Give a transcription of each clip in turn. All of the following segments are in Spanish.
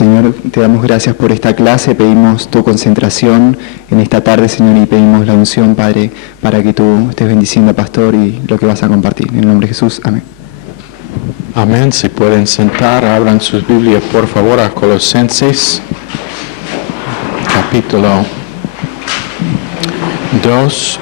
Señor, te damos gracias por esta clase, pedimos tu concentración en esta tarde, Señor, y pedimos la unción, Padre, para que tú estés bendiciendo al pastor y lo que vas a compartir. En el nombre de Jesús, amén. Amén. Se pueden sentar, abran sus Biblias, por favor, a Colosenses, capítulo 2.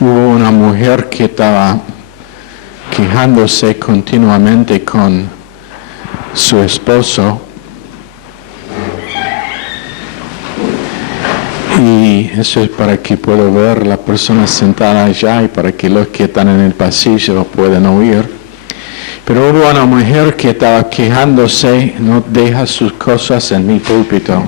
Hubo una mujer que estaba quejándose continuamente con su esposo y eso es para que pueda ver la persona sentada allá y para que los que están en el pasillo puedan oír. Pero hubo una mujer que estaba quejándose, no deja sus cosas en mi púlpito.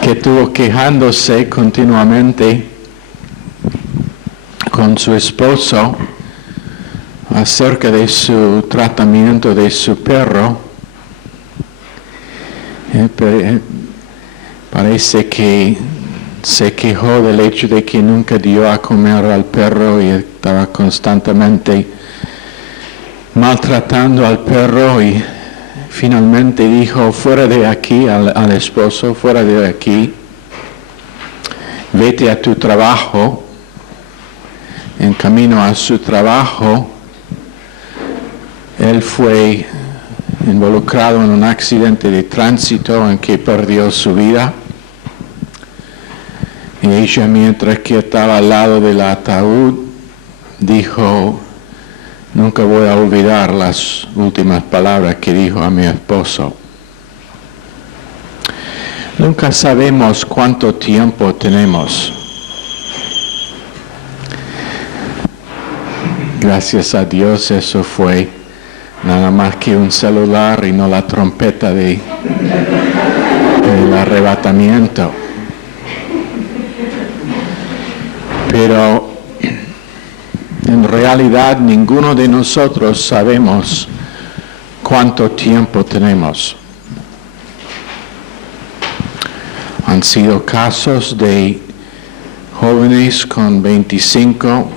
Que estuvo quejándose continuamente con su esposo acerca de su tratamiento de su perro. Parece que se quejó del hecho de que nunca dio a comer al perro y estaba constantemente maltratando al perro y finalmente dijo, fuera de aquí, al esposo, fuera de aquí, vete a tu trabajo. En camino a su trabajo, él fue involucrado en un accidente de tránsito en que perdió su vida. Y ella, mientras que estaba al lado del ataúd, dijo, nunca voy a olvidar las últimas palabras que dijo a mi esposo. Nunca sabemos cuánto tiempo tenemos. Gracias a Dios eso fue nada más que un celular y no la trompeta del arrebatamiento. Pero en realidad ninguno de nosotros sabemos cuánto tiempo tenemos. Han sido casos de jóvenes con 25,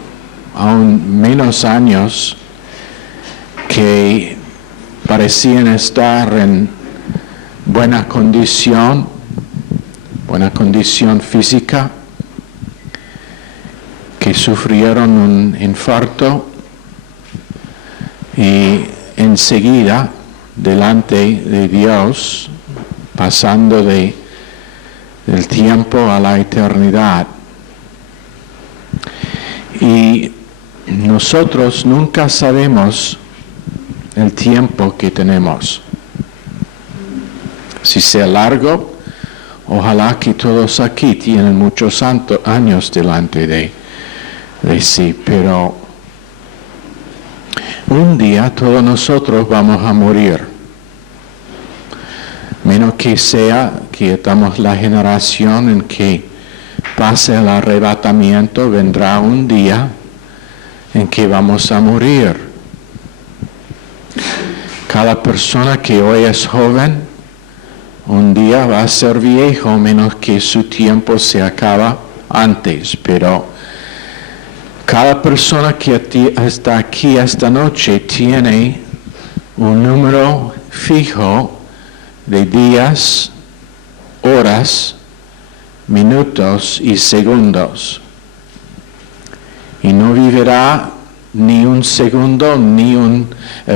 aún menos años, que parecían estar en buena condición física, que sufrieron un infarto y enseguida, delante de Dios, pasando del tiempo a la eternidad. Y nosotros nunca sabemos el tiempo que tenemos. Si sea largo, ojalá que todos aquí tienen muchos años delante de sí, pero un día todos nosotros vamos a morir. Menos que sea que estamos la generación en que pase el arrebatamiento, vendrá un día en que vamos a morir. Cada persona que hoy es joven, un día va a ser viejo, menos que su tiempo se acaba antes, pero cada persona que está aquí esta noche tiene un número fijo de días, horas, minutos y segundos. Y no vivirá ni un segundo, ni un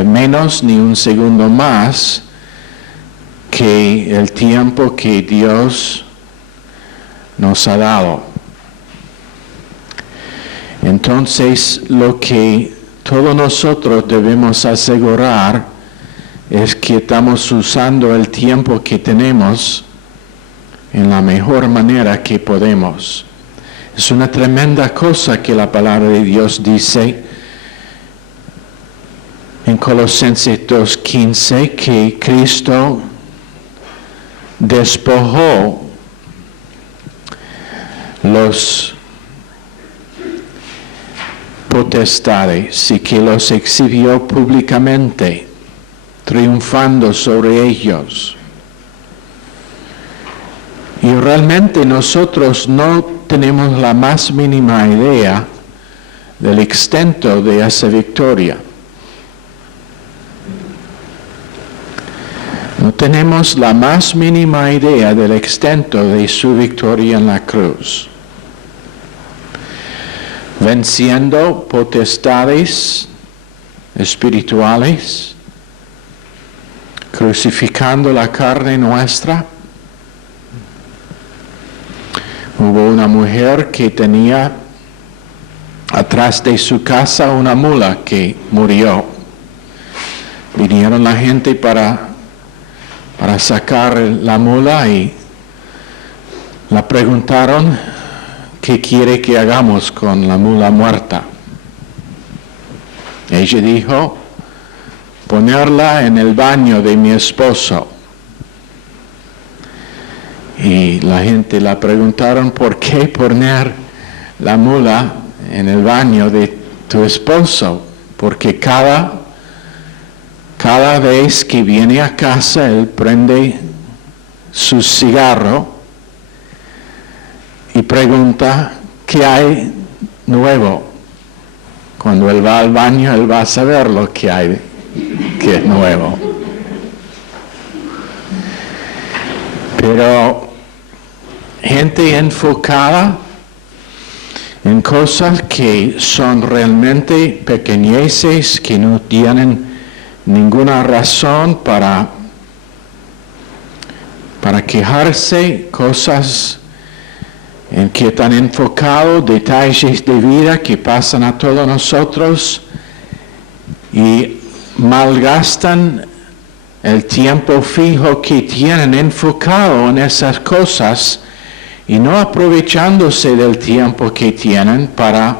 menos, ni un segundo más que el tiempo que Dios nos ha dado. Entonces, lo que todos nosotros debemos asegurar es que estamos usando el tiempo que tenemos en la mejor manera que podemos. Es una tremenda cosa que la palabra de Dios dice en Colosenses 2:15 que Cristo despojó los potestades y que los exhibió públicamente, triunfando sobre ellos. Y realmente nosotros no tenemos la más mínima idea del extent de esa victoria. No tenemos la más mínima idea del extent de su victoria en la cruz. Venciendo potestades espirituales, crucificando la carne nuestra. Hubo una mujer que tenía atrás de su casa una mula que murió. Vinieron la gente para sacar la mula y la preguntaron qué quiere que hagamos con la mula muerta. Ella dijo, ponerla en el baño de mi esposo. Y la gente la preguntaron, ¿por qué poner la mula en el baño de tu esposo? Porque cada vez que viene a casa, él prende su cigarro y pregunta, ¿qué hay nuevo? Cuando él va al baño, él va a saber lo que hay, que es nuevo. Pero gente enfocada en cosas que son realmente pequeñeces, que no tienen ninguna razón para quejarse, cosas en que están enfocados, detalles de vida que pasan a todos nosotros y malgastan el tiempo fijo que tienen enfocado en esas cosas y no aprovechándose del tiempo que tienen para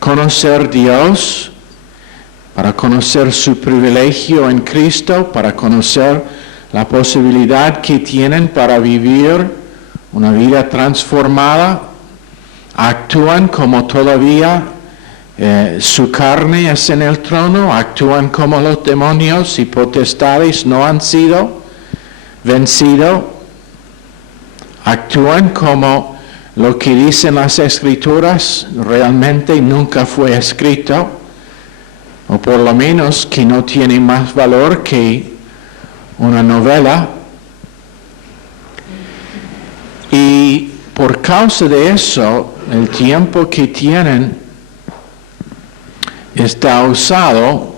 conocer Dios, para conocer su privilegio en Cristo, para conocer la posibilidad que tienen para vivir una vida transformada. Actúan como todavía su carne es en el trono, actúan como los demonios y potestades no han sido vencidos, actúan como lo que dicen las Escrituras realmente nunca fue escrito, o por lo menos que no tiene más valor que una novela. Y por causa de eso, el tiempo que tienen está usado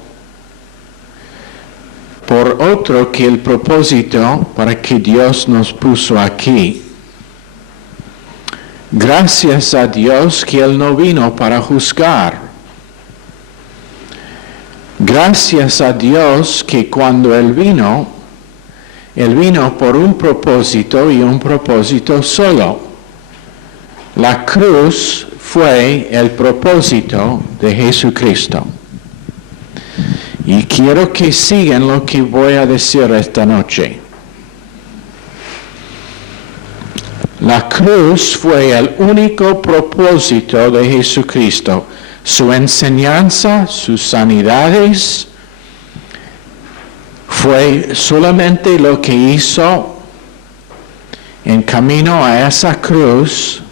por otro que el propósito para que Dios nos puso aquí. Gracias a Dios que Él no vino para juzgar. Gracias a Dios que cuando Él vino por un propósito y un propósito solo. La cruz fue el propósito de Jesucristo. Y quiero que sigan lo que voy a decir esta noche. La cruz fue el único propósito de Jesucristo. Su enseñanza, sus sanidades, fue solamente lo que hizo en camino a esa cruz,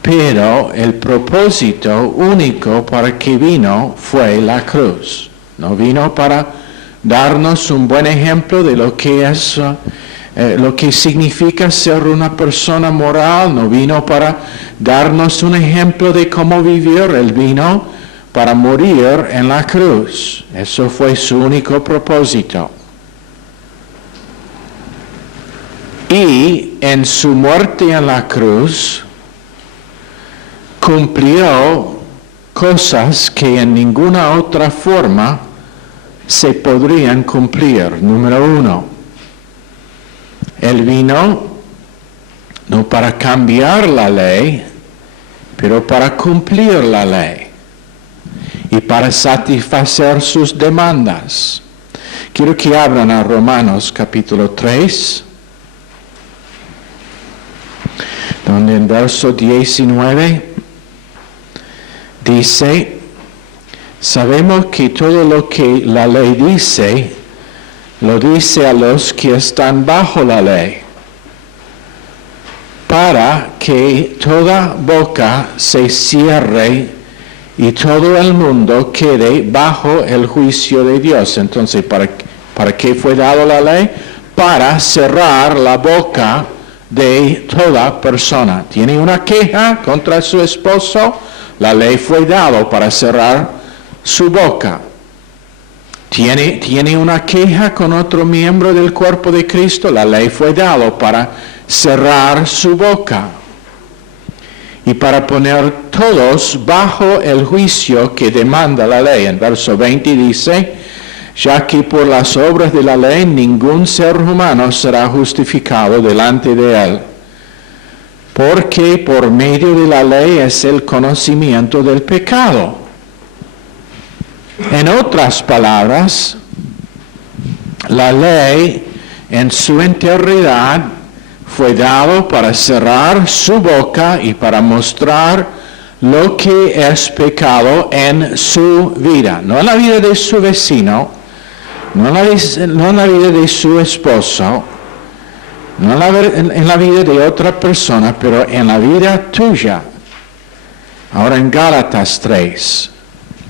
pero el propósito único para que vino fue la cruz. No vino para darnos un buen ejemplo de lo que es, lo que significa ser una persona moral. No vino para darnos un ejemplo de cómo vivir. Él vino para morir en la cruz. Eso fue su único propósito. Y en su muerte en la cruz, cumplió cosas que en ninguna otra forma se podrían cumplir. Número 1, Él vino no para cambiar la ley, pero para cumplir la ley y para satisfacer sus demandas. Quiero que abran a Romanos capítulo 3. donde en verso 19 dice, sabemos que todo lo que la ley dice, lo dice a los que están bajo la ley, para que toda boca se cierre y todo el mundo quede bajo el juicio de Dios. Entonces, ¿para qué fue dado la ley? Para cerrar la boca de toda persona. ¿Tiene una queja contra su esposo? La ley fue dada para cerrar su boca. ¿Tiene una queja con otro miembro del cuerpo de Cristo? La ley fue dada para cerrar su boca y para poner todos bajo el juicio que demanda la ley. En verso 20 dice, ya que por las obras de la ley ningún ser humano será justificado delante de él, porque por medio de la ley es el conocimiento del pecado. En otras palabras, la ley en su integridad fue dado para cerrar su boca y para mostrar lo que es pecado en su vida, no en la vida de su vecino, no en la vida de su esposo, no en la vida de otra persona, pero en la vida tuya. Ahora en Gálatas 3,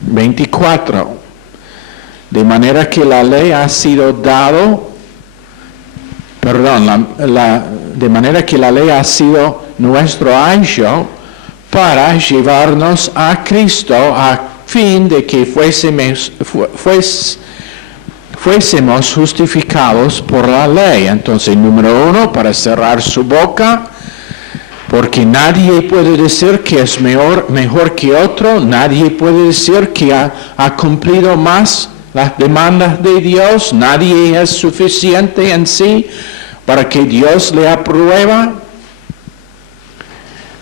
24, de manera que la ley ha sido dado, de manera que la ley ha sido nuestro ayo para llevarnos a Cristo a fin de que fuésemos justificados por la ley. Entonces, número 1, para cerrar su boca, porque nadie puede decir que es mejor que otro, nadie puede decir que ha cumplido más las demandas de Dios, nadie es suficiente en sí para que Dios le aprueba,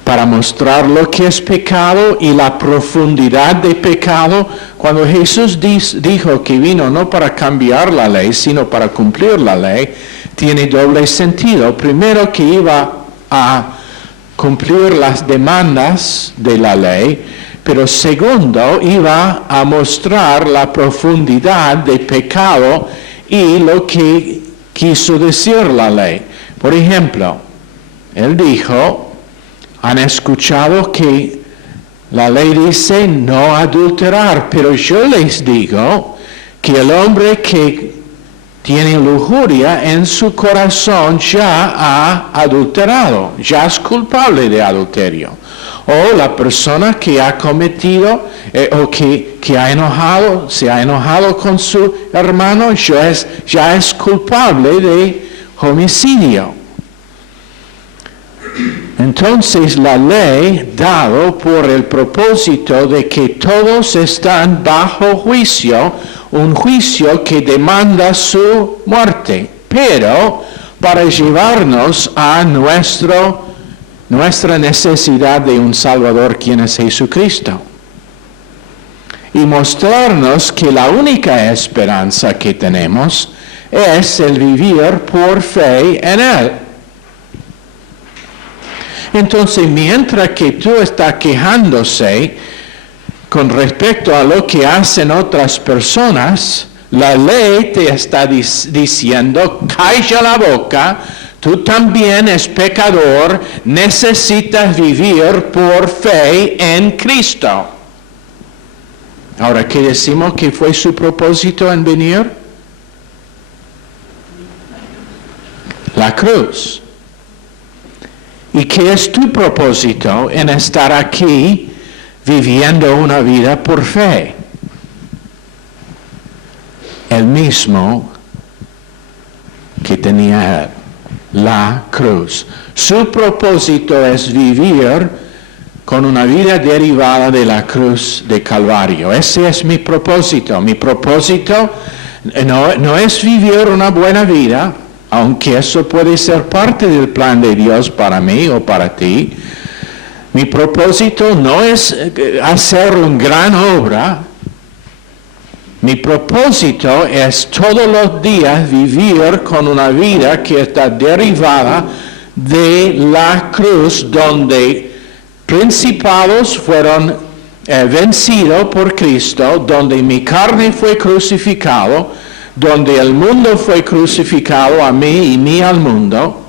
para mostrar lo que es pecado y la profundidad de pecado. Cuando Jesús dijo que vino no para cambiar la ley, sino para cumplir la ley, tiene doble sentido. Primero, que iba a cumplir las demandas de la ley, pero segundo, iba a mostrar la profundidad de pecado y lo que quiso decir la ley. Por ejemplo, él dijo, han escuchado que la ley dice no adulterar, pero yo les digo que el hombre que tiene lujuria en su corazón ya ha adulterado, ya es culpable de adulterio. O la persona que ha cometido o que se ha enojado con su hermano ya es culpable de homicidio. Entonces la ley dado por el propósito de que todos están bajo juicio, un juicio que demanda su muerte, pero para llevarnos a nuestra necesidad de un Salvador, quien es Jesucristo, y mostrarnos que la única esperanza que tenemos es el vivir por fe en Él. Entonces, mientras que tú estás quejándose con respecto a lo que hacen otras personas, la ley te está diciendo, calla la boca, tú también eres pecador, necesitas vivir por fe en Cristo. Ahora, ¿qué decimos que fue su propósito en venir? La cruz. ¿Y qué es tu propósito en estar aquí viviendo una vida por fe? El mismo que tenía él, la cruz. Su propósito es vivir con una vida derivada de la cruz de Calvario. Ese es mi propósito. Mi propósito no es vivir una buena vida, aunque eso puede ser parte del plan de Dios para mí o para ti. Mi propósito no es hacer una gran obra. Mi propósito es todos los días vivir con una vida que está derivada de la cruz, donde principados fueron vencidos por Cristo, donde mi carne fue crucificado, donde el mundo fue crucificado a mí y mí al mundo.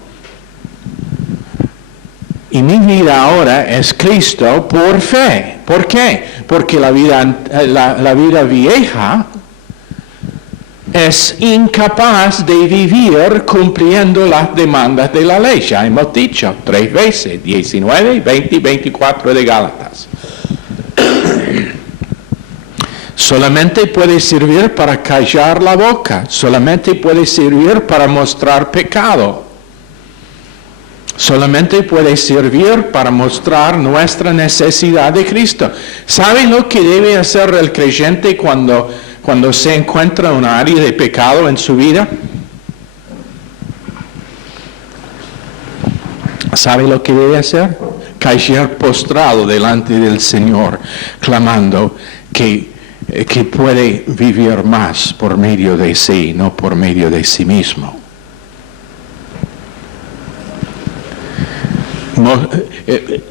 Y mi vida ahora es Cristo por fe. ¿Por qué? Porque la vida vieja es incapaz de vivir cumpliendo las demandas de la ley. Ya hemos dicho 3 veces, 19, 20 y 24 de Gálatas. Solamente puede servir para callar la boca, solamente puede servir para mostrar pecado, solamente puede servir para mostrar nuestra necesidad de Cristo. ¿Sabe lo que debe hacer el creyente cuando se encuentra un área de pecado en su vida? ¿Sabe lo que debe hacer? Caer postrado delante del Señor, clamando que puede vivir más por medio de sí, no por medio de sí mismo.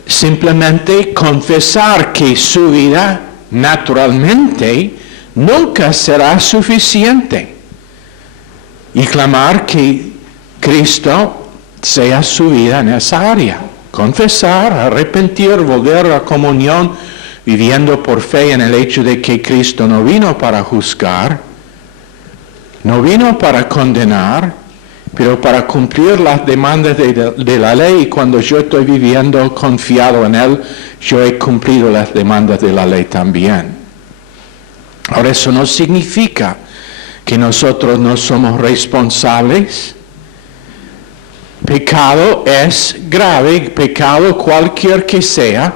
Simplemente confesar que su vida naturalmente nunca será suficiente y clamar que Cristo sea su vida en esa área. Confesar, arrepentir, volver a la comunión, viviendo por fe en el hecho de que Cristo no vino para juzgar, no vino para condenar, pero para cumplir las demandas de la ley. Y cuando yo estoy viviendo confiado en Él, yo he cumplido las demandas de la ley también. Ahora, eso no significa que nosotros no somos responsables. Pecado es grave, pecado cualquier que sea,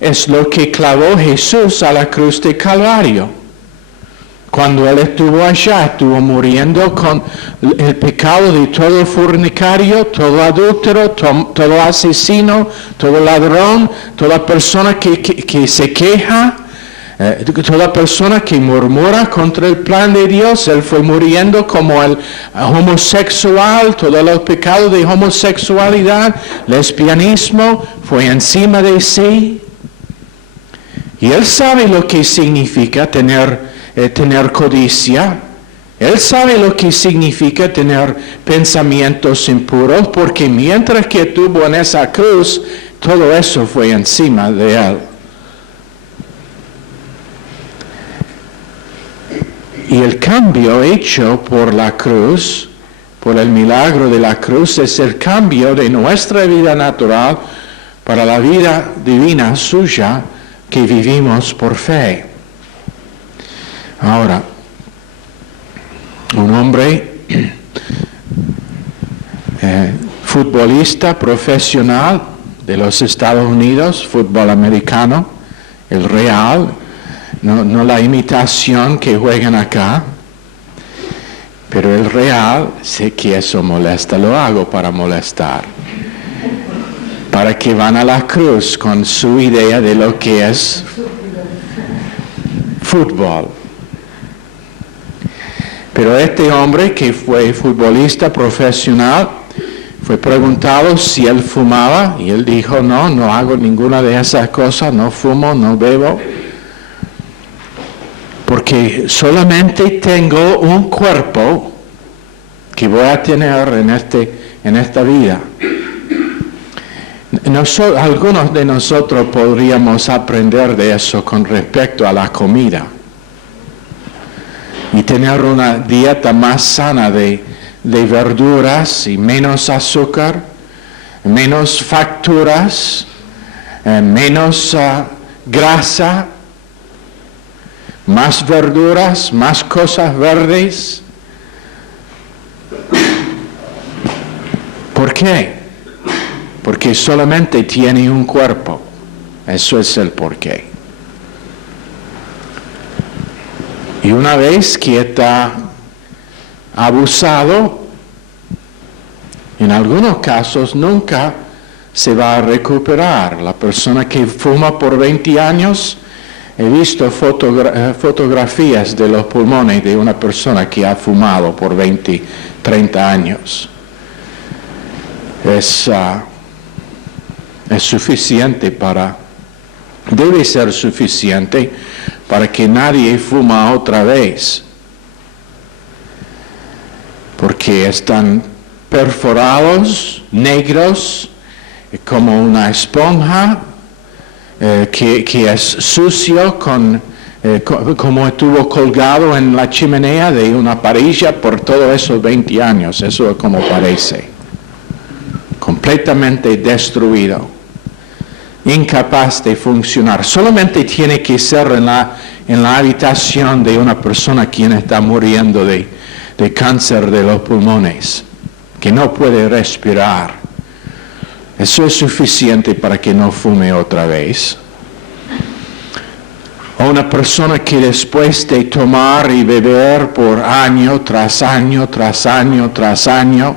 es lo que clavó Jesús a la cruz de Calvario. Cuando Él estuvo allá, estuvo muriendo con el pecado de todo fornicario, todo adúltero, todo asesino, todo ladrón, toda persona que se queja, toda persona que murmura contra el plan de Dios. Él fue muriendo como el homosexual, todos los pecados de homosexualidad, lesbianismo, fue encima de sí. Y Él sabe lo que significa tener codicia. Él sabe lo que significa tener pensamientos impuros, porque mientras que estuvo en esa cruz, todo eso fue encima de Él. Y el cambio hecho por la cruz, por el milagro de la cruz, es el cambio de nuestra vida natural para la vida divina suya que vivimos por fe. Ahora, un hombre futbolista profesional de los Estados Unidos, fútbol americano, el Real, no la imitación que juegan acá, pero el Real, sé que eso molesta, lo hago para molestar, para que van a la cruz con su idea de lo que es fútbol. Pero este hombre que fue futbolista profesional fue preguntado si él fumaba y él dijo, no hago ninguna de esas cosas, no fumo, no bebo, porque solamente tengo un cuerpo que voy a tener en esta vida. Algunos de nosotros podríamos aprender de eso con respecto a la comida y tener una dieta más sana de verduras y menos azúcar, menos facturas, menos grasa, más verduras, más cosas verdes. ¿Por qué? Porque solamente tiene un cuerpo. Eso es el porqué. Y una vez que está abusado, en algunos casos nunca se va a recuperar. La persona que fuma por 20 años, he visto fotografías de los pulmones de una persona que ha fumado por 20, 30 años. es suficiente debe ser suficiente para que nadie fuma otra vez. Porque están perforados, negros, como una esponja, que es sucio, como estuvo colgado en la chimenea de una parrilla por todos esos 20 años. Eso es como parece. Completamente destruido. Incapaz de funcionar. Solamente tiene que ser en la habitación de una persona quien está muriendo de cáncer de los pulmones, que no puede respirar. Eso es suficiente para que no fume otra vez. O una persona que después de tomar y beber por año tras año, tras año, tras año,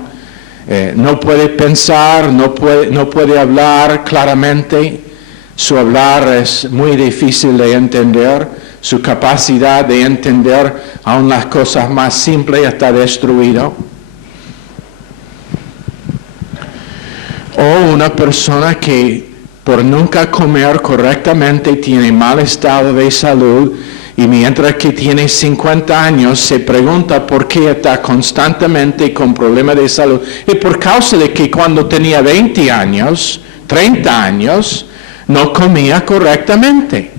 no puede pensar, no puede hablar claramente. Su hablar es muy difícil de entender. Su capacidad de entender aún las cosas más simples está destruida. O una persona que por nunca comer correctamente tiene mal estado de salud y mientras que tiene 50 años se pregunta por qué está constantemente con problemas de salud. Y por causa de que cuando tenía 20 años, 30 años, no comía correctamente.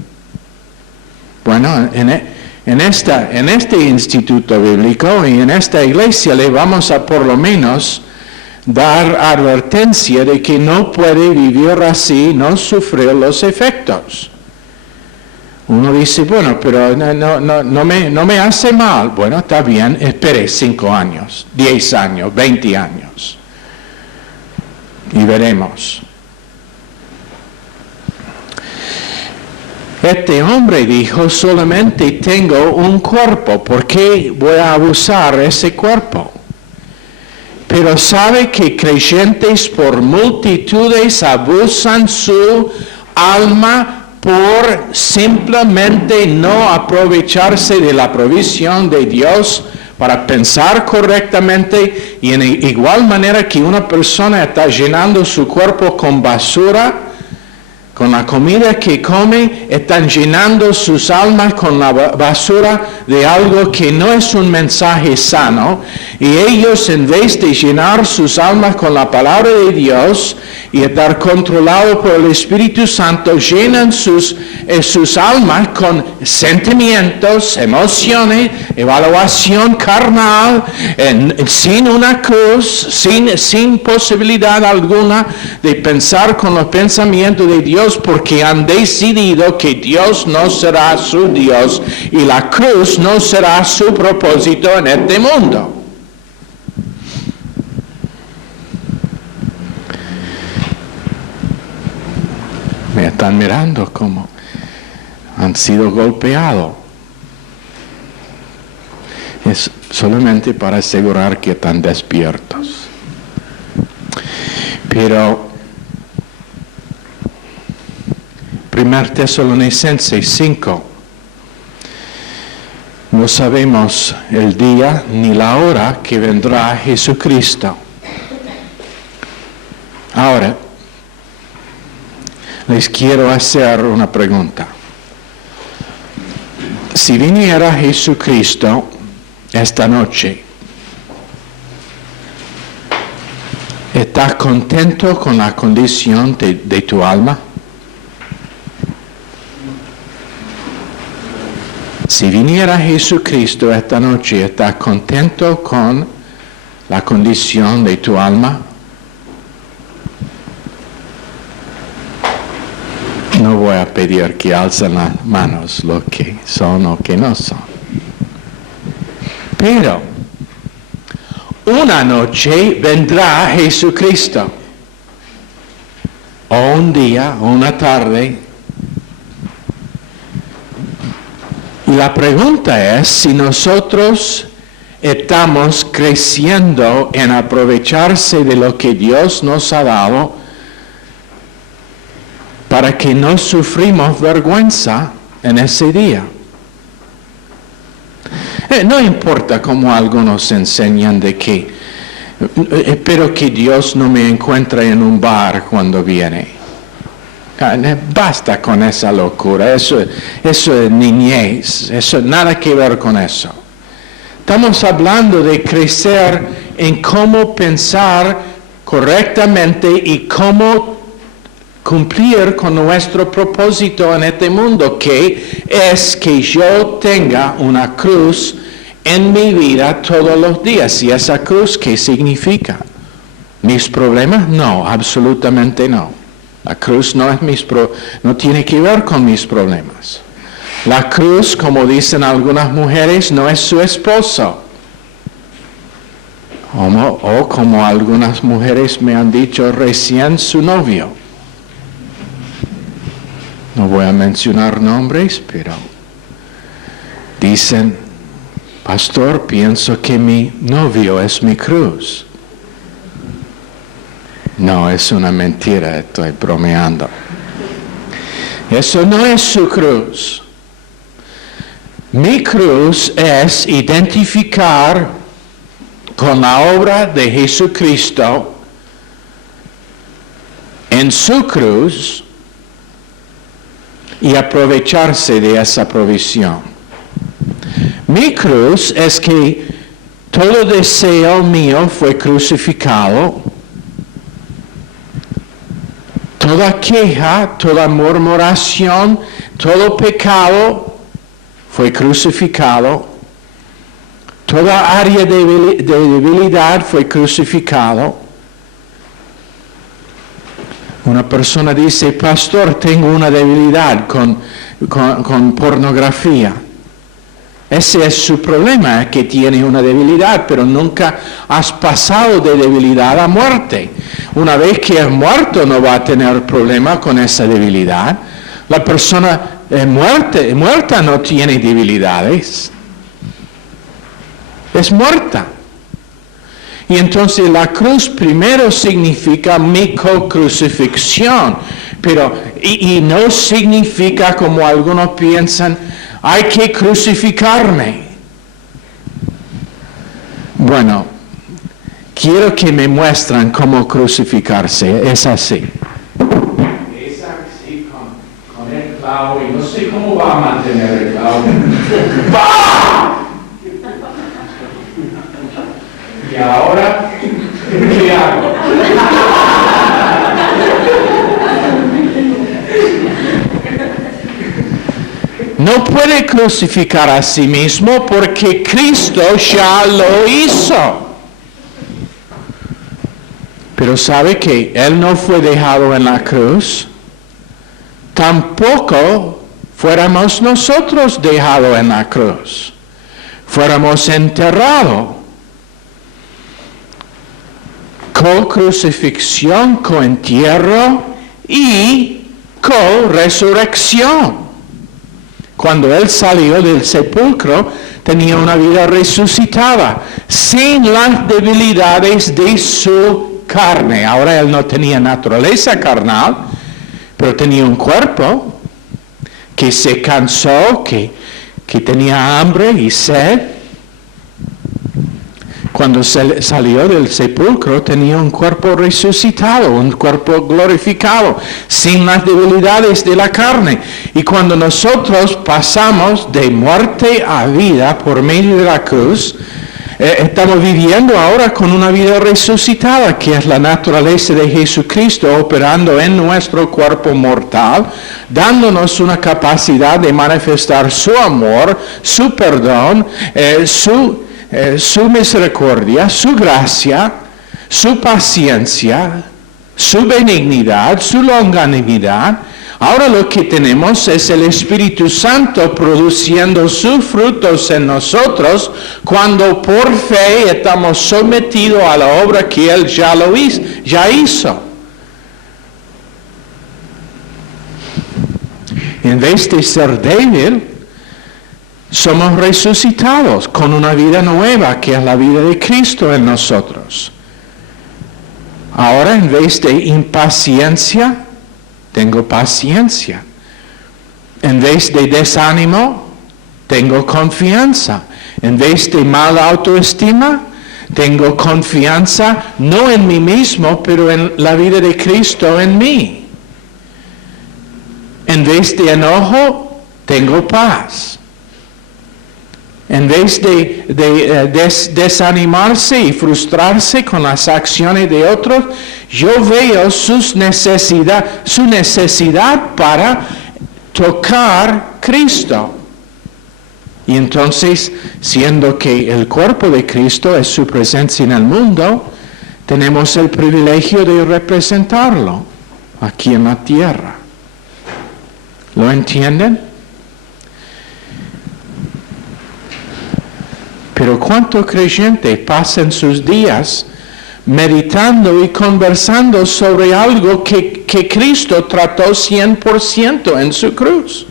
Bueno, en este instituto bíblico y en esta iglesia le vamos a por lo menos dar advertencia de que no puede vivir así, no sufrir los efectos. Uno dice, bueno, pero no me hace mal. Bueno, está bien, espere 5 años, 10 años, 20 años. Y veremos. Este hombre dijo, solamente tengo un cuerpo, ¿por qué voy a abusar de ese cuerpo? Pero sabe que creyentes por multitudes abusan su alma por simplemente no aprovecharse de la provisión de Dios para pensar correctamente, y en igual manera que una persona está llenando su cuerpo con basura, con la comida que come, están llenando sus almas con la basura de algo que no es un mensaje sano. Y ellos, en vez de llenar sus almas con la palabra de Dios y estar controlados por el Espíritu Santo, llenan sus almas con sentimientos, emociones, evaluación carnal, sin una cruz, sin posibilidad alguna de pensar con los pensamientos de Dios, porque han decidido que Dios no será su Dios y la cruz no será su propósito en este mundo. Me están mirando como han sido golpeados. Es solamente para asegurar que están despiertos. Pero 1 Tesalonicenses 5, no sabemos el día ni la hora que vendrá Jesucristo. Ahora, les quiero hacer una pregunta. Si viniera Jesucristo esta noche, ¿estás contento con la condición de tu alma? Si viniera Jesucristo esta noche, ¿estás contento con la condición de tu alma? No voy a pedir que alcen las manos lo que son o que no son. Pero una noche vendrá Jesucristo. O un día, o una tarde. Y la pregunta es si nosotros estamos creciendo en aprovecharse de lo que Dios nos ha dado para que no sufrimos vergüenza en ese día. No importa cómo algunos enseñan de que Espero que Dios no me encuentre en un bar cuando viene. Basta con esa locura, eso es niñez, eso nada que ver con eso. Estamos hablando de crecer en cómo pensar correctamente y cómo cumplir con nuestro propósito en este mundo, que es que yo tenga una cruz en mi vida todos los días. ¿Y esa cruz qué significa? ¿Mis problemas? No, absolutamente no. La cruz no tiene que ver con mis problemas. La cruz, como dicen algunas mujeres, no es su esposo. O como algunas mujeres me han dicho recién, su novio. No voy a mencionar nombres, pero dicen, pastor, pienso que mi novio es mi cruz. No, es una mentira, estoy bromeando. Eso no es su cruz. Mi cruz es identificar con la obra de Jesucristo en su cruz y aprovecharse de esa provisión. Mi cruz es que todo deseo mío fue crucificado. Toda queja, toda murmuración, todo pecado fue crucificado. Toda área de debilidad fue crucificado. Una persona dice, pastor, tengo una debilidad con pornografía. Ese es su problema, que tiene una debilidad, pero nunca has pasado de debilidad a muerte. Una vez que es muerto no va a tener problema con esa debilidad. La persona muerta no tiene debilidades. Es muerta. Y entonces la cruz primero significa mi co-crucifixión, pero y no significa, como algunos piensan, hay que crucificarme. Bueno, quiero que me muestren cómo crucificarse. Es así. Es así con el clavo, y no sé cómo va a mantener el clavo. ¡Bah! Y ahora, ¿qué hago? No puede crucificar a sí mismo porque Cristo ya lo hizo. Pero ¿sabe que Él no fue dejado en la cruz? Tampoco fuéramos nosotros dejados en la cruz. Fuéramos enterrados. Co-crucifixión, co-entierro y co-resurrección. Cuando Él salió del sepulcro, tenía una vida resucitada, sin las debilidades de su carne. Ahora Él no tenía naturaleza carnal, pero tenía un cuerpo que se cansó, que tenía hambre y sed. Cuando salió del sepulcro tenía un cuerpo resucitado, un cuerpo glorificado, sin las debilidades de la carne. Y cuando nosotros pasamos de muerte a vida por medio de la cruz, estamos viviendo ahora con una vida resucitada, que es la naturaleza de Jesucristo operando en nuestro cuerpo mortal, dándonos una capacidad de manifestar su amor, su perdón, su misericordia, su gracia, su paciencia, su benignidad, su longanimidad. Ahora lo que tenemos es el Espíritu Santo produciendo sus frutos en nosotros cuando por fe estamos sometidos a la obra que Él ya hizo. En vez de ser débil, somos resucitados con una vida nueva, que es la vida de Cristo en nosotros. Ahora, en vez de impaciencia, tengo paciencia. En vez de desánimo, tengo confianza. En vez de mala autoestima, Tengo confianza no en mí mismo, pero en la vida de Cristo en mí. En vez de enojo, tengo paz. En vez de desanimarse y frustrarse con las acciones de otros, yo veo su necesidad para tocar Cristo. Y entonces, siendo que el cuerpo de Cristo es su presencia en el mundo, tenemos el privilegio de representarlo aquí en la tierra. ¿Lo entienden? Pero ¿cuántos creyentes pasan sus días meditando y conversando sobre algo que Cristo trató 100% en su cruz?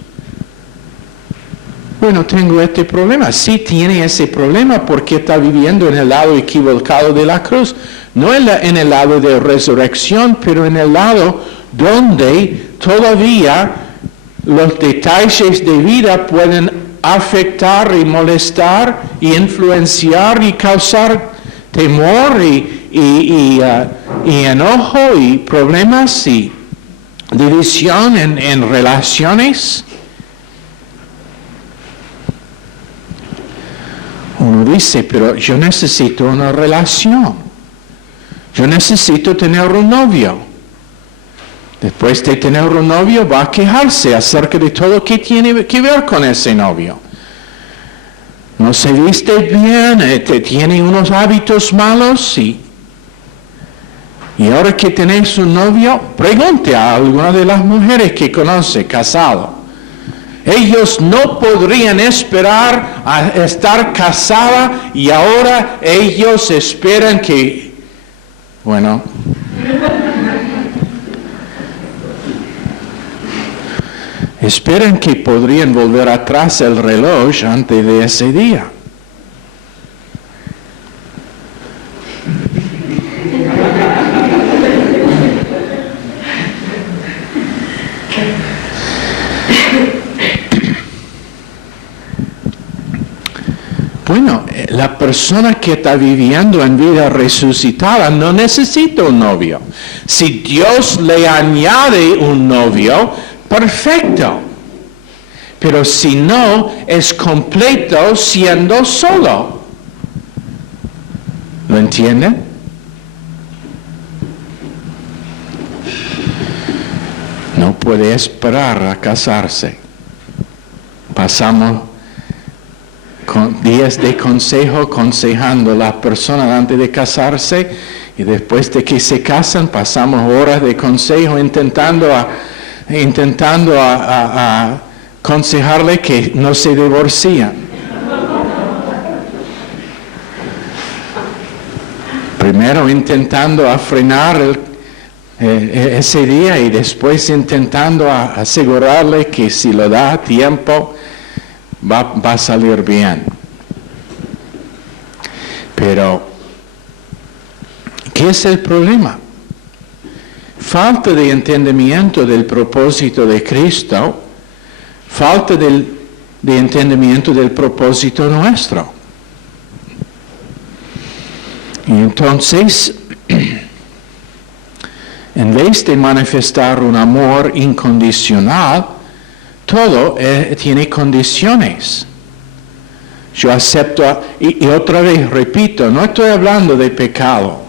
Bueno, tengo este problema. Sí tiene ese problema porque está viviendo en el lado equivocado de la cruz. No en el lado de resurrección, pero en el lado donde todavía los detalles de vida pueden afectar y molestar y influenciar y causar temor y enojo y problemas y división en relaciones. Uno dice, pero yo necesito una relación. Yo necesito tener un novio. Después de tener un novio va a quejarse acerca de todo lo que tiene que ver con ese novio. No se viste bien, tiene unos hábitos malos y ahora que tenés un novio, pregunte a alguna de las mujeres que conoce casado. Ellos no podrían esperar a estar casada y ahora ellos esperan que, bueno, esperan que podrían volver atrás el reloj antes de ese día. Bueno, la persona que está viviendo en vida resucitada no necesita un novio. Si Dios le añade un novio, perfecto. Pero si no, es completo siendo solo. ¿Lo entienden? No puede esperar a casarse. Pasamos días de consejo aconsejando a la persona antes de casarse y después de que se casan pasamos horas de consejo intentando aconsejarle que no se divorcien. Primero intentando frenar ese día y después intentando asegurarle que si lo da tiempo va a salir bien. Pero, ¿qué es el problema? Falta de entendimiento del propósito de Cristo, falta de entendimiento del propósito nuestro. Y entonces, en vez de manifestar un amor incondicional, todo tiene condiciones. Yo acepto, y otra vez repito, no estoy hablando de pecado.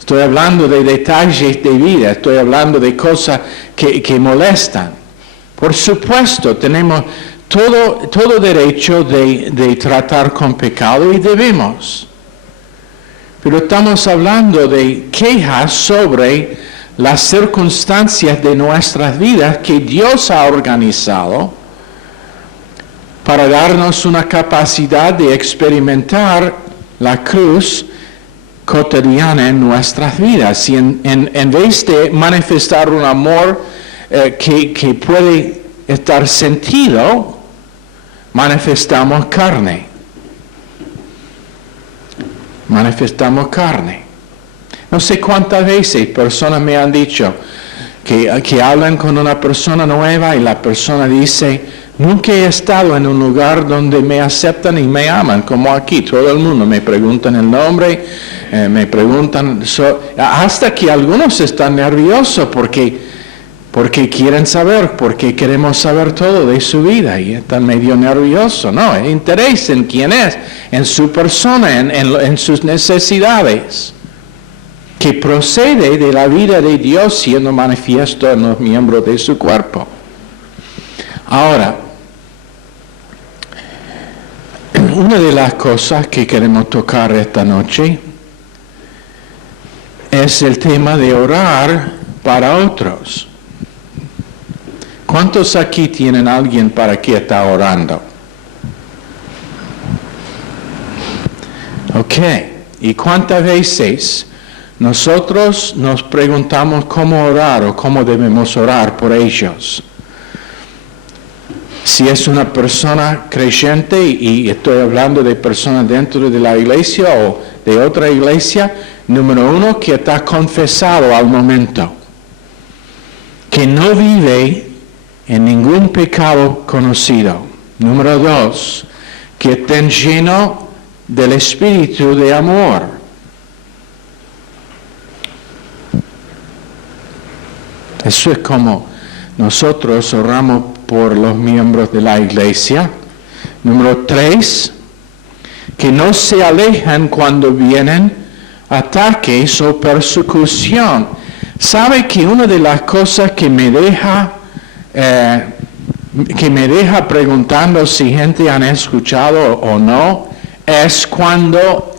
Estoy hablando de detalles de vida, estoy hablando de cosas que molestan. Por supuesto, tenemos todo derecho de tratar con pecado y debemos. Pero estamos hablando de quejas sobre las circunstancias de nuestras vidas que Dios ha organizado para darnos una capacidad de experimentar la cruz cotidiana en nuestras vidas. Y en vez de manifestar un amor que puede estar sentido, manifestamos carne. Manifestamos carne. No sé cuántas veces personas me han dicho que hablan con una persona nueva y la persona dice, Nunca he estado en un lugar donde me aceptan y me aman, como aquí. Todo el mundo me preguntan el nombre, me preguntan, hasta que algunos están nerviosos porque quieren saber, porque queremos saber todo de su vida y están medio nerviosos. No, el interés en quién es, en su persona, en sus necesidades, que procede de la vida de Dios siendo manifiesto en los miembros de su cuerpo. Ahora, una de las cosas que queremos tocar esta noche es el tema de orar para otros. ¿Cuántos aquí tienen alguien para quien está orando? Ok, ¿y cuántas veces nosotros nos preguntamos cómo orar o cómo debemos orar por ellos? Si es una persona creyente, y estoy hablando de personas dentro de la iglesia o de otra iglesia, número uno, que está confesado al momento, que no vive en ningún pecado conocido. Número dos, que estén llenos del espíritu de amor. Eso es como nosotros oramos por los miembros de la iglesia. Número tres, que no se alejan cuando vienen ataques o persecución. ¿Sabe que una de las cosas que me deja preguntando si gente han escuchado o no, es cuando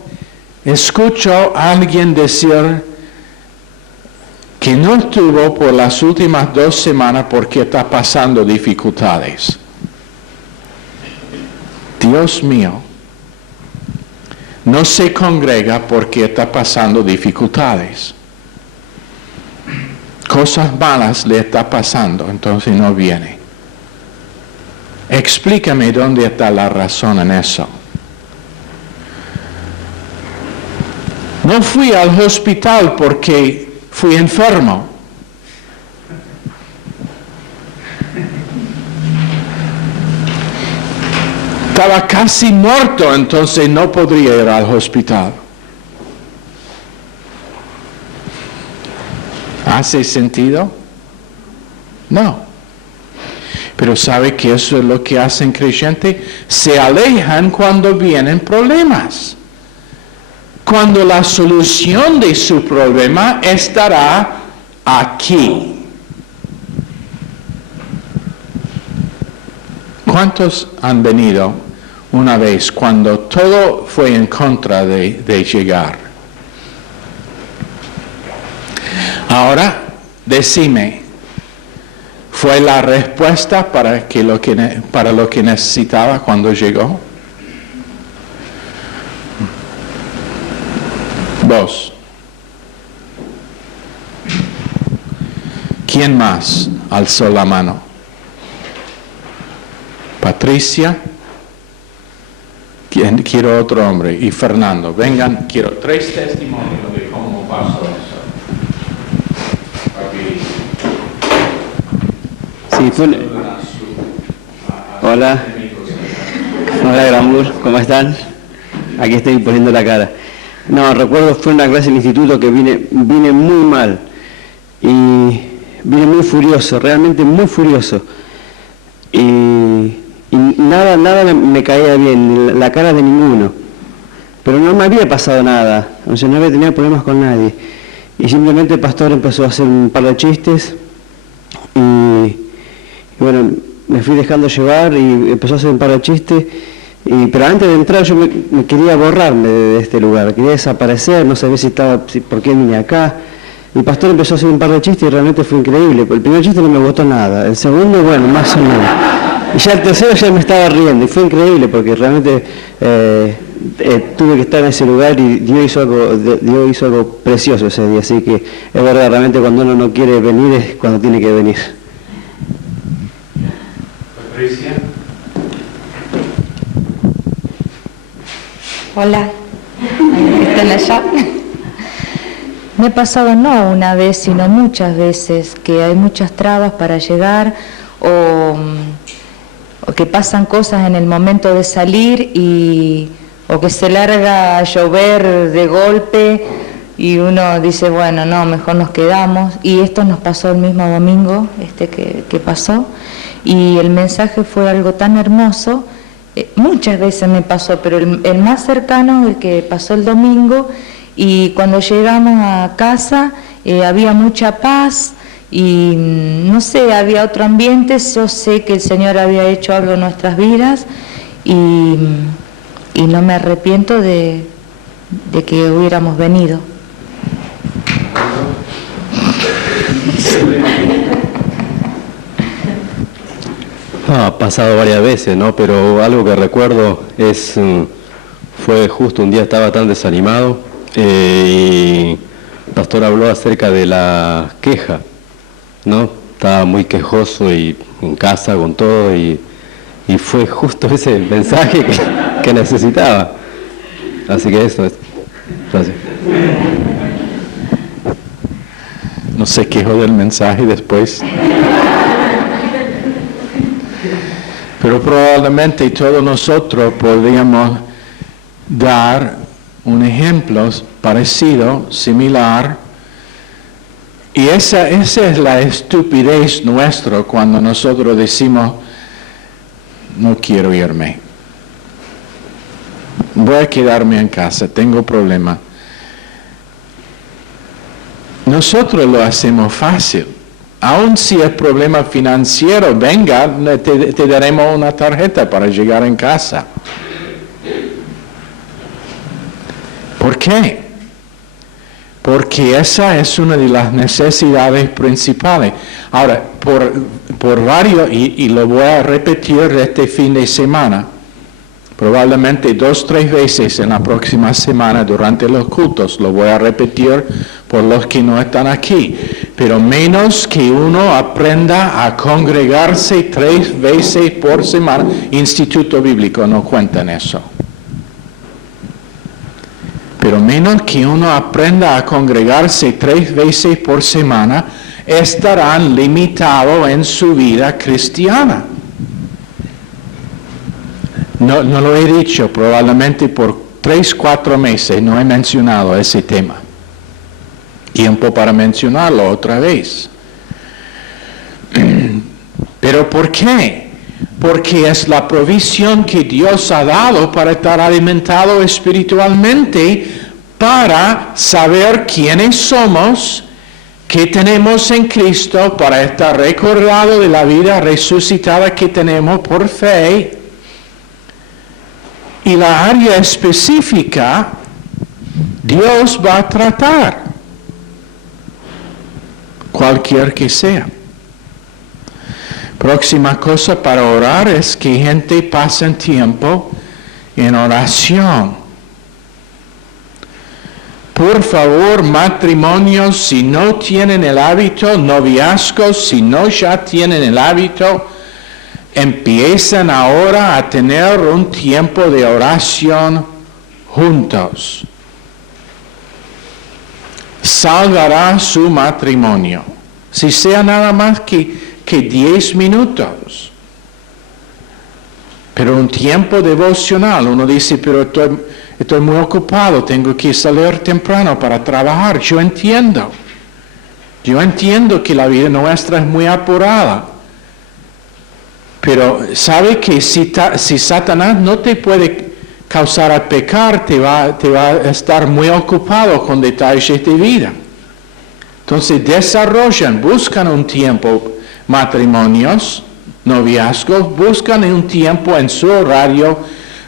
escucho a alguien decir que no estuvo por las últimas 2 semanas porque está pasando dificultades? Dios mío, no se congrega porque está pasando dificultades. Cosas malas le está pasando, entonces no viene. Explícame dónde está la razón en eso. No fui al hospital porque fui enfermo. Estaba casi muerto, entonces no podría ir al hospital. ¿Hace sentido? No. Pero ¿sabe que eso es lo que hacen creyentes? Se alejan cuando vienen problemas. Cuando la solución de su problema estará aquí. ¿Cuántos han venido una vez cuando todo fue en contra de llegar? Ahora, decime, ¿fue la respuesta para lo que necesitaba cuando llegó? 2. ¿Quién más alzó la mano? Patricia. Quiero otro hombre. Y Fernando. Vengan, quiero 3 testimonios de cómo pasó eso. Sí, Hola. Hola, Gramur, ¿cómo están? Aquí estoy poniendo la cara. No, recuerdo, fue una clase en el instituto que vine muy mal. Y vine muy furioso, realmente muy furioso. Y nada me caía bien, la cara de ninguno. Pero no me había pasado nada, o sea, no había tenido problemas con nadie. Y simplemente el pastor empezó a hacer un par de chistes y bueno, me fui dejando llevar y empezó a hacer un par de chistes. Pero antes de entrar yo me quería borrarme de este lugar, quería desaparecer, no sabía por qué vine acá. El pastor empezó a hacer un par de chistes y realmente fue increíble. El primer chiste no me gustó nada, el segundo, bueno, más o menos. Y ya el tercero ya me estaba riendo y fue increíble porque realmente tuve que estar en ese lugar y Dios hizo algo precioso ese día. Así que es verdad, realmente cuando uno no quiere venir es cuando tiene que venir. Patricia. Hola, ¿están allá? Me ha pasado no una vez, sino muchas veces, que hay muchas trabas para llegar o que pasan cosas en el momento de salir o que se larga a llover de golpe y uno dice, bueno, no, mejor nos quedamos. Y esto nos pasó el mismo domingo que pasó, y el mensaje fue algo tan hermoso. Muchas veces me pasó, pero el más cercano, el que pasó el domingo, y cuando llegamos a casa había mucha paz y no sé, había otro ambiente. Yo sé que el Señor había hecho algo en nuestras vidas y no me arrepiento de que hubiéramos venido. Ha pasado varias veces, ¿no? Pero algo que recuerdo fue justo un día estaba tan desanimado y el pastor habló acerca de la queja, ¿no? Estaba muy quejoso y en casa con todo y fue justo ese mensaje que necesitaba. Así que eso es. Gracias. No se quejó del mensaje después. Pero probablemente todos nosotros podríamos dar un ejemplo parecido, similar. Y esa es la estupidez nuestra cuando nosotros decimos, no quiero irme. Voy a quedarme en casa, tengo problemas. Nosotros lo hacemos fácil. Aun si el problema financiero venga, te daremos una tarjeta para llegar en casa. ¿Por qué? Porque esa es una de las necesidades principales. Ahora, por varios, y lo voy a repetir este fin de semana, probablemente 2 o 3 veces en la próxima semana durante los cultos, lo voy a repetir por los que no están aquí, pero menos que uno aprenda a congregarse 3 veces por semana, Instituto Bíblico no cuenta en eso. Pero menos que uno aprenda a congregarse 3 veces por semana, estarán limitados en su vida cristiana. No lo he dicho, probablemente por 3 o 4 meses no he mencionado ese tema. Tiempo para mencionarlo otra vez. ¿Pero por qué? Porque es la provisión que Dios ha dado para estar alimentado espiritualmente, para saber quiénes somos, qué tenemos en Cristo, para estar recordado de la vida resucitada que tenemos por fe. Y la área específica, Dios va a tratar, cualquier que sea. Próxima cosa para orar es que gente pase tiempo en oración. Por favor, matrimonios, si no tienen el hábito, noviazgos, si no ya tienen el hábito, empiezan ahora a tener un tiempo de oración juntos. Salvará su matrimonio, si sea nada más que 10 minutos. Pero un tiempo devocional, uno dice, pero estoy muy ocupado, tengo que salir temprano para trabajar. Yo entiendo que la vida nuestra es muy apurada. Pero sabe que si Satanás no te puede causar a pecar, te va a estar muy ocupado con detalles de vida. Entonces buscan un tiempo, matrimonios, noviazgos, buscan un tiempo en su horario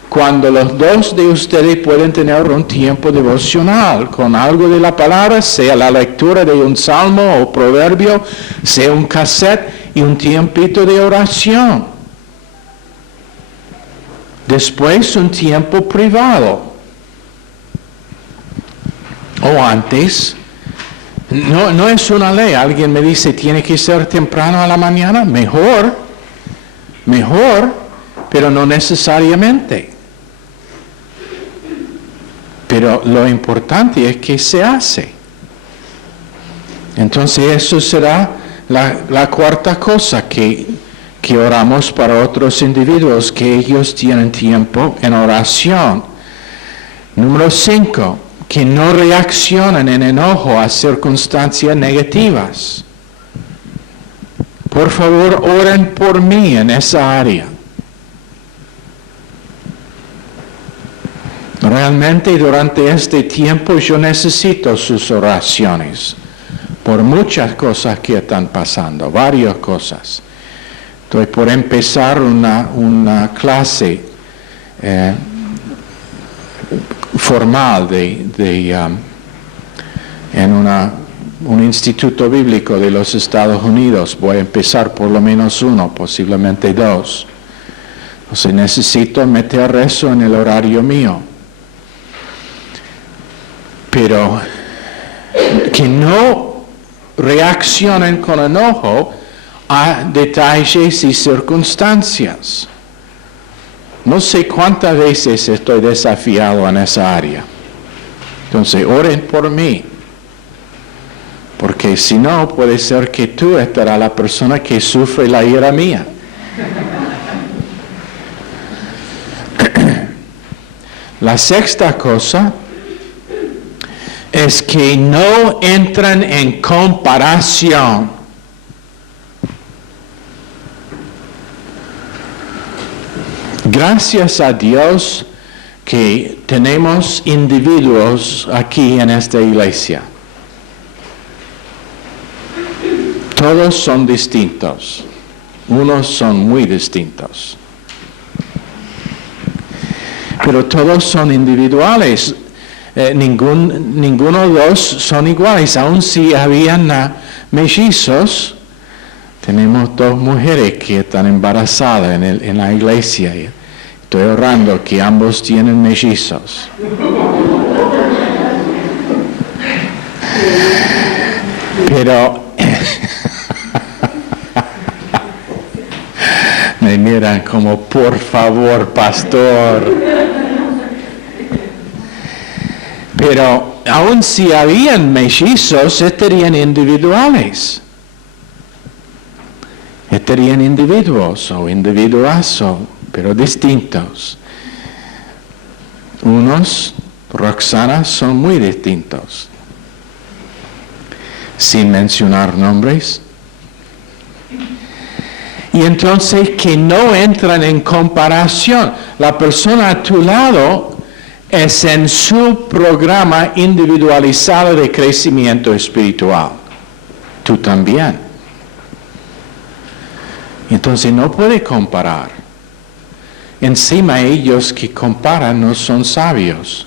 cuando los dos de ustedes pueden tener un tiempo devocional con algo de la palabra, sea la lectura de un salmo o proverbio, sea un cassette y un tiempito de oración. Después un tiempo privado. O antes. No es una ley. Alguien me dice, tiene que ser temprano a la mañana. Mejor, pero no necesariamente. Pero lo importante es que se hace. Entonces eso será la cuarta cosa que que oramos para otros individuos, que ellos tienen tiempo en oración. Número 5, que no reaccionan en enojo a circunstancias negativas. Por favor, oren por mí en esa área. Realmente durante este tiempo yo necesito sus oraciones por muchas cosas que están pasando, varias cosas. Estoy por empezar una clase formal en un instituto bíblico de los Estados Unidos. Voy a empezar por lo menos uno, posiblemente 2. Entonces necesito meter eso en el horario mío. Pero que no reaccionen con enojo a detalles y circunstancias. No sé cuántas veces estoy desafiado en esa área. Entonces, oren por mí. Porque si no, puede ser que tú estarás la persona que sufre la ira mía. La sexta cosa es que no entran en comparación. Gracias a Dios que tenemos individuos aquí en esta iglesia. Todos son distintos. Unos son muy distintos. Pero todos son individuales. Ninguno de dos son iguales. Aun si habían mellizos, tenemos 2 mujeres que están embarazadas en la iglesia. Estoy orando que ambos tienen mellizos. Pero me miran como, por favor, pastor. Pero aun si habían mellizos, estarían individuales. Estarían individuos o individuas, pero distintos. Unos, Roxana, son muy distintos. Sin mencionar nombres. Y entonces que no entran en comparación. La persona a tu lado es en su programa individualizado de crecimiento espiritual. Tú también. Entonces no puede comparar. Encima ellos que comparan no son sabios.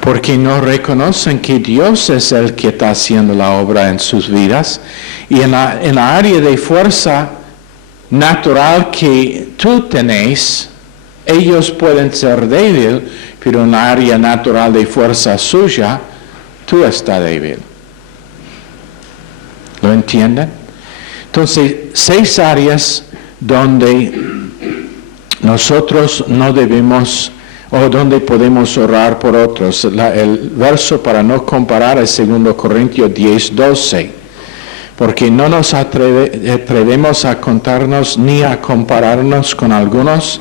Porque no reconocen que Dios es el que está haciendo la obra en sus vidas. Y en la área de fuerza natural que tú tenés, ellos pueden ser débiles, pero en la área natural de fuerza suya, tú estás débil. ¿Lo entienden? Entonces, 6 áreas donde nosotros no debemos, o donde podemos orar por otros. El verso para no comparar es 2 Corintios 10:12. Porque no nos atrevemos a contarnos ni a compararnos con algunos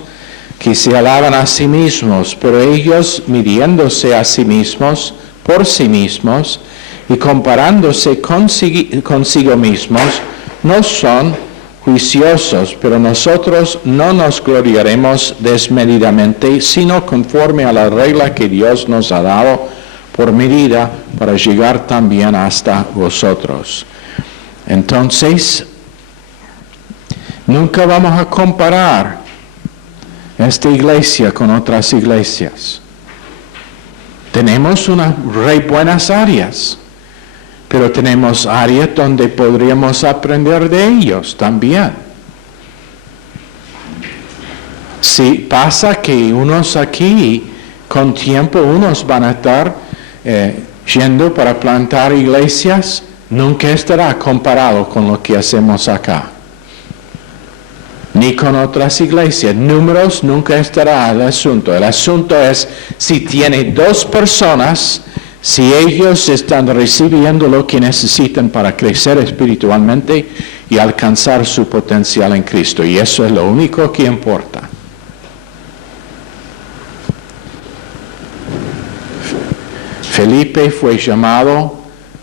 que se alaban a sí mismos, pero ellos, midiéndose a sí mismos, por sí mismos, y comparándose consigo mismos, no son juiciosos, pero nosotros no nos gloriaremos desmedidamente, sino conforme a la regla que Dios nos ha dado por medida, para llegar también hasta vosotros. Entonces, nunca vamos a comparar esta iglesia con otras iglesias. Tenemos unas buenas áreas, pero tenemos áreas donde podríamos aprender de ellos también. Si pasa que unos aquí, con tiempo, unos van a estar yendo para plantar iglesias, nunca estará comparado con lo que hacemos acá. Ni con otras iglesias. Números nunca estará el asunto. El asunto es si tiene 2 personas, si ellos están recibiendo lo que necesitan para crecer espiritualmente, y alcanzar su potencial en Cristo. Y eso es lo único que importa. Felipe fue llamado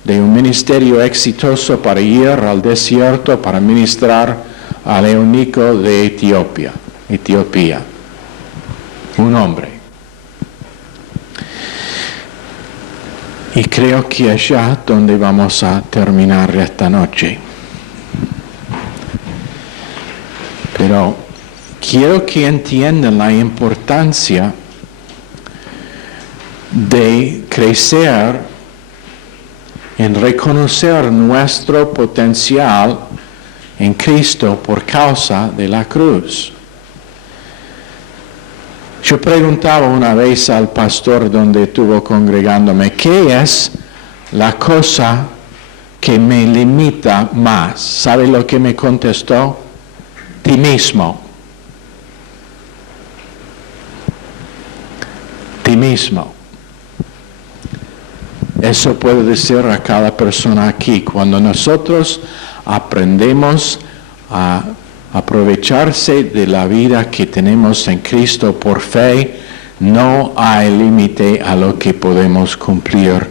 de un ministerio exitoso para ir al desierto para ministrar al eunuco de Etiopía. Un hombre. Y creo que allá donde vamos a terminar esta noche. Pero quiero que entiendan la importancia de crecer en reconocer nuestro potencial en Cristo por causa de la cruz. Yo preguntaba una vez al pastor donde estuvo congregándome, ¿qué es la cosa que me limita más? ¿Sabe lo que me contestó? Ti mismo. Ti mismo. Eso puede decir a cada persona aquí. Cuando nosotros aprendemos a aprovecharse de la vida que tenemos en Cristo por fe, no hay límite a lo que podemos cumplir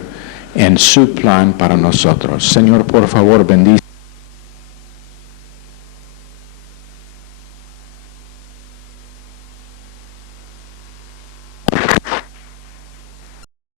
en su plan para nosotros. Señor, por favor, bendice.